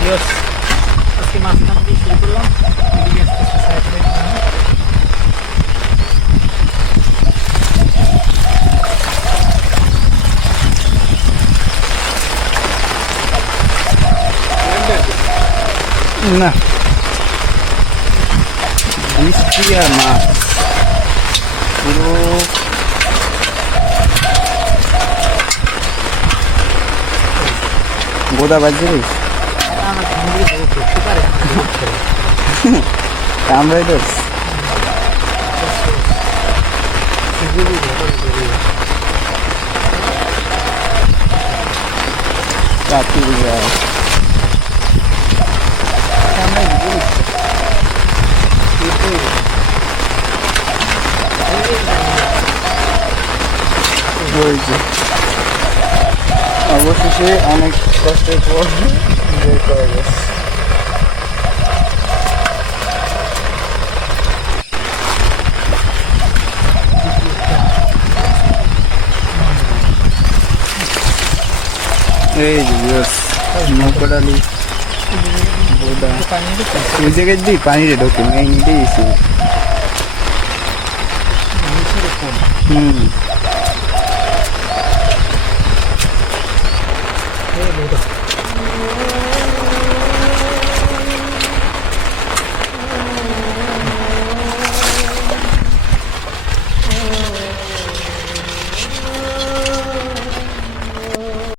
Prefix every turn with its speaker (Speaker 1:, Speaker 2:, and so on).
Speaker 1: আজকে মাছ দিয়ে শুরু করলাম। এদিকে আস্তে গোদা বাজিয়ে কামড়াই দোস চাকরি যায় হয়েছে অবশেষে অনেক কষ্টের পর বের করা গেছে এই নৌকাডালি বোদা। ওই জায়গায় দিই পানি ঢোকে এই নিতেই হুম। Yeah.